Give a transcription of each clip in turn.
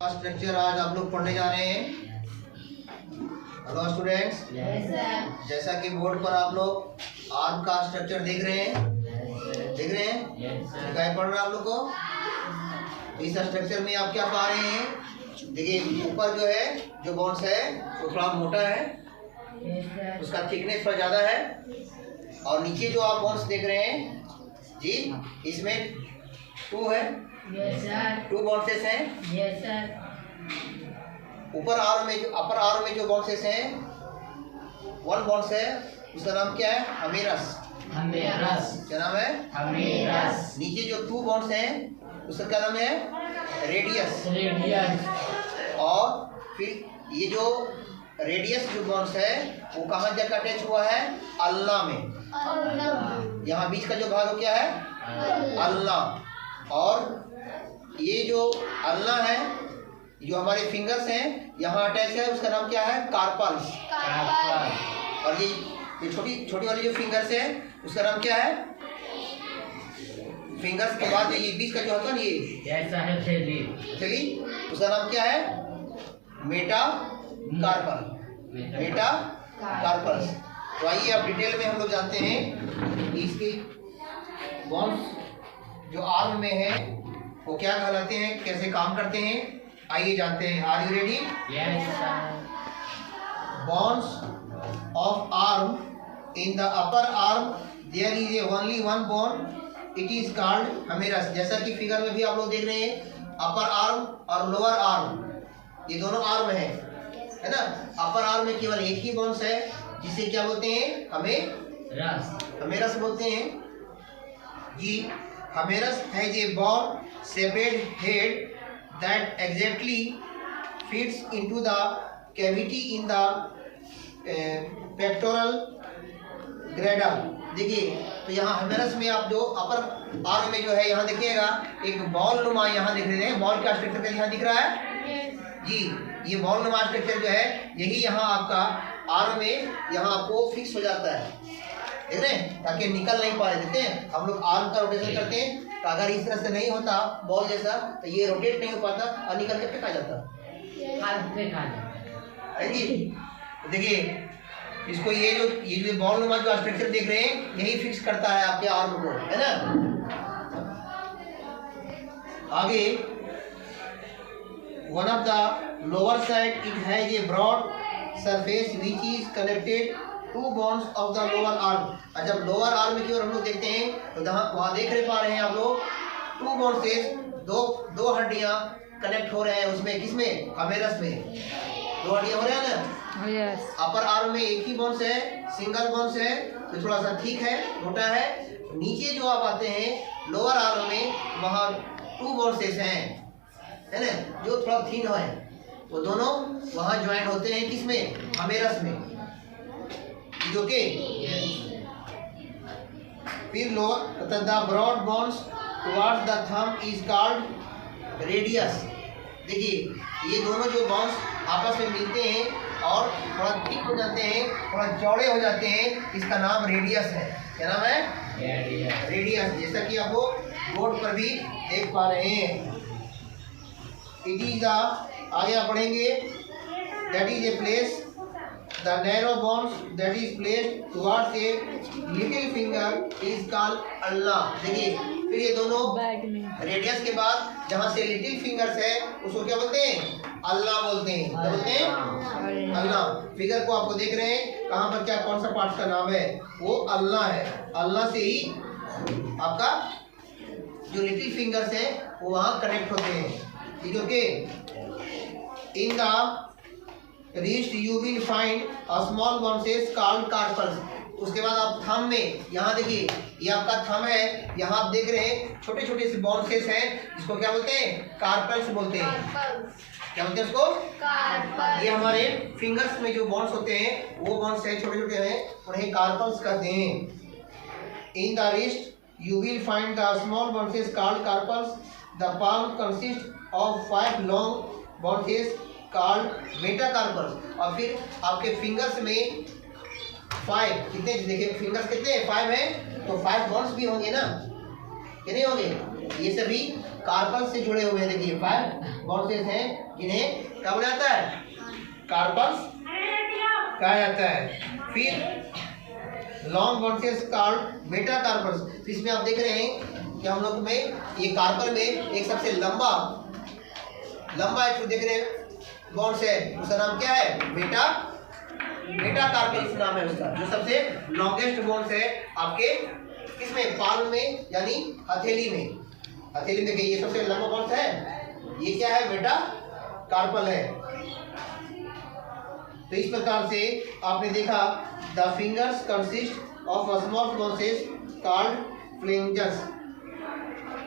Structure आज आप लोग पढ़ने जा रहे हैं। हेलो स्टूडेंट्स, जैसा कि बोर्ड पर आप लोग आर्म का स्ट्रक्चर देख रहे हैं, दिखाई पड़ रहा है आप लोग को। इस स्ट्रक्चर में आप क्या पा रहे हैं? देखिए ऊपर जो है जो बोन्स है वो थोड़ा मोटा है, उसका थिकनेस थोड़ा ज़्यादा है, और नीचे जो आप बोन्स देख रहे हैं जी, इसमें टू है, टू बोन्सेस हैं। ऊपर आर्म में जो अपर आर्म में जो बोन्सेस हैं, वन बोन्स है, उसका नाम क्या है? हमेरस। क्या नाम है? हमेरस। नीचे जो टू बोन्स हैं उसका क्या नाम है? रेडियस। और फिर ये जो रेडियस जो बोन्स है वो कहाँ जाकर अटैच हुआ है? अल्ना में। यहाँ बीच का जो भाग क्या है? अल्ना। और ये जो अल्ना है, जो हमारे फिंगर्स हैं यहाँ अटैच है, उसका नाम क्या है? कार्पल्स। और ये छोटी छोटी वाली जो फिंगर्स है उसका नाम क्या है? फिंगर्स के बाद ये बीच का जो होता है ना, ये थैली, उसका नाम क्या है? मेटाकार्पल। मेटाकार्पल्स। तो आइए अब डिटेल में हम लोग जानते हैं इसके बोन्स जो आर्म में है वो क्या कहलाते हैं, कैसे काम करते हैं, आइए जानते हैं। Are you ready? Bones of arm, in the upper arm there is only one bone, it is called humerus. जैसा कि फिगर में भी आप लोग देख रहे हैं, अपर आर्म और लोअर आर्म ये दोनों आर्म है ना। अपर आर्म में केवल एक ही बोन्स है जिसे क्या बोलते हैं? हमेरस बोलते हैं जी। Humerus has a ball shaped head that exactly fits into the cavity in the pectoral girdle। देखिए तो यहाँ हमेरस में आप जो अपर आर्म में जो है यहाँ देखिएगा एक बॉल नुमा यहाँ दिख रहे हैं। बॉल का स्ट्रक्चर यहाँ दिख रहा है जी। ये बॉल नुमा स्ट्रक्चर जो है यही यहाँ आपका आर्म में यहाँ आपको फिक्स हो जाता है, देख रहे हैं, ताकि निकल नहीं पाए। देखते हैं हम लोग आर्म का रोटेशन करते हैं, तो अगर इस तरह से नहीं होता बॉल जैसा तो ये रोटेट नहीं हो पाता और निकल के फेंका जाता जी। देखिए इसको ये जो बॉल नुमा जो स्ट्रक्चर देख रहे हैं यही फिक्स करता है आपके आर्म को, है ना। आगे one of the lower side it has a broad surface which is connected to bones of the lower arm. जब लोअर आर्म की ओर हम लोग देखते हैं तो वहाँ देख रहे पा रहे हैं आप लोग टू बोन्सेस, दो हड्डियाँ कनेक्ट हो रहे हैं उसमें। किसमें? हमेरस में दो हड्डियाँ हो रहे हैं ना। अपर आर्म में एक ही बोन्स है, सिंगल बोन्स है, तो थोड़ा सा ठीक है, मोटा है। नीचे जो आप आते हैं लोअर आर्म में वहाँ टू बोन्सेस हैं, है ना, जो थोड़ा थिन है, वो दोनों वहाँ ज्वाइन होते हैं। किसमें? हमेरस में। ओके। फिर lower the broad bones towards the thumb is called radius. देखिए ये दोनों जो बोन्स आपस में मिलते हैं और थोड़ा थिक हो जाते हैं, थोड़ा चौड़े हो जाते हैं, इसका नाम रेडियस है। क्या नाम है? रेडियस। जैसा कि आप लोग बोर्ड पर भी देख पा रहे हैं। इट इज आगे आप पढ़ेंगे, that is a place the narrow bones that is placed towards a little finger is called ulna। देखिए फिर ये दोनों रेडियस के बाद जहाँ से लिटिल फिंगर्स है उसको क्या बोलते हैं? अल्ना बोलते हैं। क्या बोलते हैं? अल्ना। फिगर को आपको देख रहे हैं कहाँ पर क्या कौन सा पार्ट का नाम है? वो अल्ना है। अल्ना से ही आपका जो लिटिल फिंगर्स है वो वहाँ कनेक्ट होते हैं। ठीक है, okay. In the wrist you will find a small bones called carpals। उसके बाद आप थंब में यहाँ देखिए, ये आपका थंब है, यहाँ आप देख रहे हैं छोटे छोटे से बोन्सेस हैं, जिसको क्या बोलते हैं? कार्पल्स बोलते हैं। क्या बोलते हैं उसको? कार्पल्स। ये हमारे फिंगर्स में जो बोन्स होते हैं वो बोन्स है, छोटे छोटे हैं, उन्हें कार्पल्स कहते हैं। In the wrist you will find the small bones called carpals। the palm consists of 5 long bones called metacarpals। और फिर आपके फिंगर्स में 5 कितने, देखिए फिंगर्स कितने हैं? 5 हैं, तो 5 बोन्स भी होंगे ना, कि नहीं होंगे? ये सभी कार्पल से जुड़े हुए हैं। देखिए 5 बॉन्सेस हैं जिन्हें क्या बोला जाता है, कार्पल्स कहा जाता है। फिर लॉन्ग बॉन्सेस कॉल्ड मेटा कार्पल्स। इसमें आप देख रहे हैं कि हम लोग में ये कार्पल में एक सबसे लंबा एक देख रहे हैं बॉन्स है, उसका नाम क्या है, मेटा कार्पल्स नाम है उसका, जो सबसे लॉन्गेस्ट बॉन्स है आपके किसमें, पाल्म में यानी हथेली में। हथेली में ये सबसे लंबा बॉन्स है, ये क्या है, मेटा कार्पल है। तो इस प्रकार से आपने देखा the fingers consist of small bones called phalanges.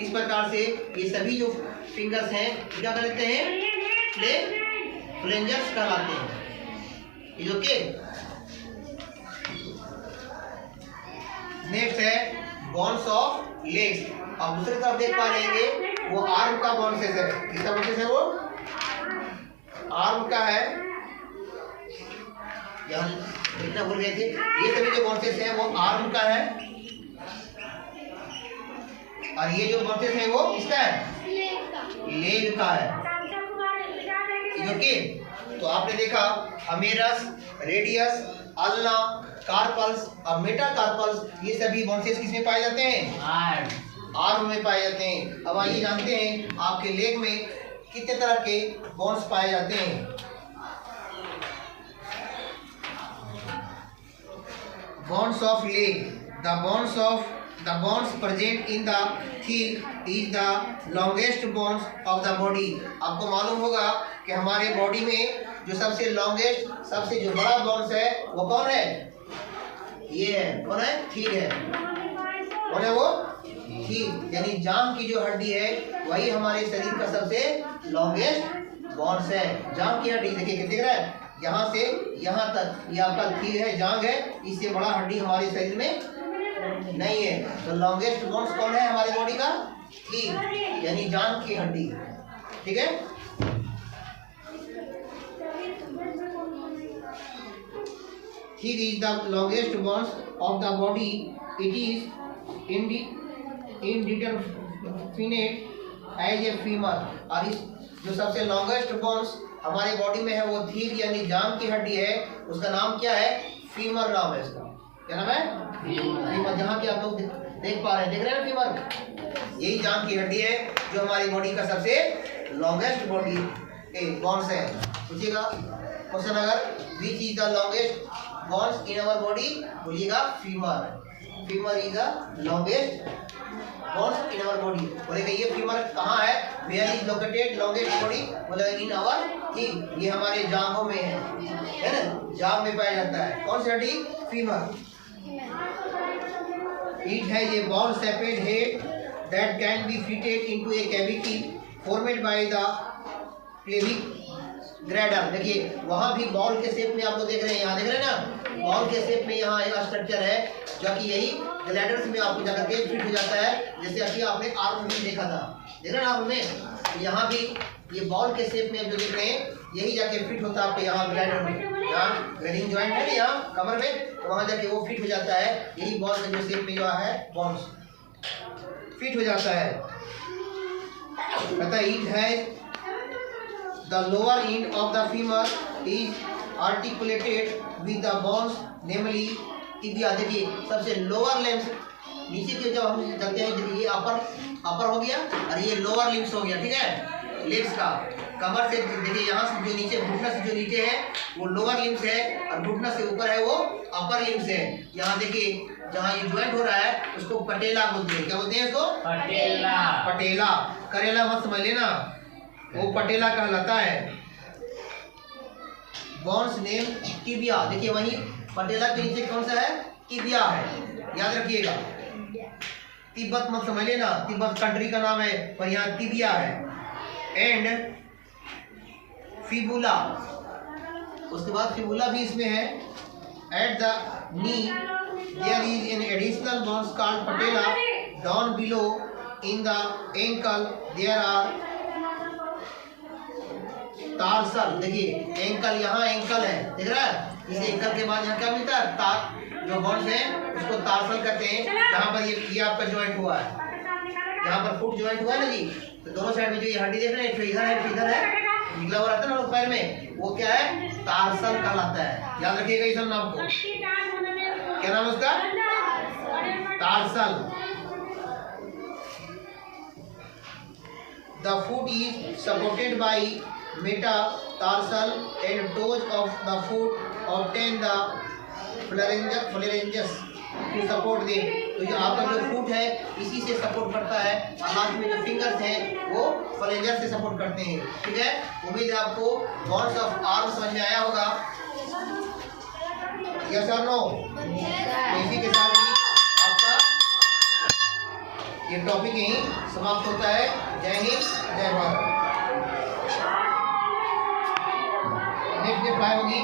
इस प्रकार से ये सभी जो फिंगर्स हैं क्या कहते हैं, फ्लेंजर्स कहलाते हैं। ओके, नेक्स्ट है बॉन्स ऑफ लेग्स। अब दूसरे तरफ देख पा रहेंगे वो आर्म का बॉन्सेस है। किसका बॉन्सेस है, वो आर्म का है। इतना भूल गए थे, ये सभी जो बॉन्सेस हैं वो आर्म का है, और ये जो बॉन्सेस है वो किसका है, लेग का है। ओके, तो आपने देखा अमेरस, रेडियस, अल्ना, कार्पल्स और मेटाकार्पल्स, ये सभी बॉन्सेस किसमें पाए जाते हैं, आर्म में पाए जाते हैं। अब आइए जानते हैं आपके लेग में कितने तरह के बॉन्स पाए जाते हैं। Bones of leg, the bones present in the heel is the longest bones of the body। आपको मालूम होगा कि हमारे बॉडी में जो सबसे लॉन्गेस्ट, सबसे जो बड़ा बोन्स है वो कौन है, ये है, कौन है, ठीक है, कौन है वो, ठीक, यानी जांघ की जो हड्डी है वही हमारे शरीर का सबसे लॉन्गेस्ट बोन्स है। जांघ की हड्डी देखिए कितने दिख रहा है, यहाँ से यहाँ तक ये आपका ठीक है, जांघ है, इससे बड़ा हड्डी हमारे शरीर में नहीं है। तो लॉन्गेस्ट बोन्स कौन है हमारी बॉडी का, ठीक, यानी जांघ की हड्डी, ठीक है। Teeth is the longest bones of the body. It is indeterminate as a femur। और इस जो सबसे लॉन्गेस्ट बोन्स हमारे बॉडी में है वो थीथ यानी जांघ की हड्डी है, उसका नाम क्या है, फीमर नाम है इसका। क्या नाम है, फीमर। जहाँ की आप लोग देख पा रहे हैं, देख रहे हैं ना फीमर, यही जांघ की हड्डी है जो हमारी बॉडी का सबसे लॉन्गेस्ट बॉडी बोन्स है। पूछिएगा क्वेश्चन अगर, which is the longest bones in our body, बोलिएगा femur. Femur is the longest bones in our body. बोलेगा ये फीमर कहाँ है, where is located longest body, बोलेगा इन आवर हिप, ये हमारे जांघों में है ना, जांघ में पाया जाता है। कौन सी हड्डी, femur. It has a ball-shaped head that can be fitted into a cavity formed by the pelvic girdle। देखिए वहाँ भी बॉल के शेप में आप लोग देख रहे हैं, यहाँ देख रहे हैं ना, बॉल के शेप में यहाँ एक स्ट्रक्चर है जो कि यही ग्लैडर्स में आपको जाकर के फिट हो जाता है, जैसे अभी आपने आर्म में देखा था, देख रहे हैं ना आर्म में, यहाँ भी ये बॉल के शेप में जो देख रहे हैं यही जाके फिट होता है आपके यहाँ ग्लैडर में, यहाँ ग्लैडिंग जॉइंट है ना यहाँ कमर में, तो वहाँ जाके वो फिट हो जाता है, यही बॉल का जो शेप में जो है बोन्स फिट हो जाता है। पता है, इट है the lower end of the femur is articulated with the bones namely tibia। देखिए सबसे लोअर लिम्स, नीचे के जब हम चलते हैं देखिए ये अपर हो गया और ये लोअर लिम्स हो गया, ठीक है, लेग्स का, कमर से देखिए यहाँ से जो नीचे, घुटना से जो नीचे है वो लोअर लिम्स है और घुटना से ऊपर है वो अपर लिम्स है। यहाँ देखिए जहाँ ये ज्वाइंट हो रहा है उसको पटेला बोलते हैं। क्या बोलते हैं इसको, पटेला। पटेला, करेला मत समझ लेना, वो पटेला कहलाता है। Bones name tibia. देखिए वही पटेला के नीचे कौन सा है, टिबिया है, याद रखिएगा। तिब्बत मत समझ लेना, तिब्बत कंट्री का नाम है पर यहाँ टिबिया है। एंड फिबुला, उसके बाद फिबुला भी इसमें है। At the knee there is an additional bones called patella. Down below in the ankle there are tarsal. देखिए एंकल, यहाँ एंकल है, देख रहा है, इस एंकल के बाद यहाँ क्या मिलता है, तार, जो बोन्स है उसको टार्सल कहते हैं। जहाँ पर ये आपका ज्वाइंट हुआ है, जहाँ पर फुट ज्वाइंट हुआ है ना जी, तो दोनों साइड में जो ये हड्डी देख रहे हैं, एक इधर है एक इधर है, निकला हुआ रहता है ना लोग पैर में, वो क्या है, तारसल कहलाता है। याद रखिएगा इस नाम को, क्या नाम है उसका, तारसल। The foot is supported by metatarsal and toes of the foot obtain the phalanges to support them। तो जो आपका जो फुट है इसी से सपोर्ट करता है, हाथ में जो फिंगर्स हैं वो फ्लेंजर से सपोर्ट करते हैं। ठीक है, उम्मीद है आपको बोन्स ऑफ आर्म समझ में आया होगा। यस और नो? इसी के साथ ही आपका ये टॉपिक यहीं समाप्त होता है। जय हिंद, जय भारत। नेक्स्ट डे 5 होगी।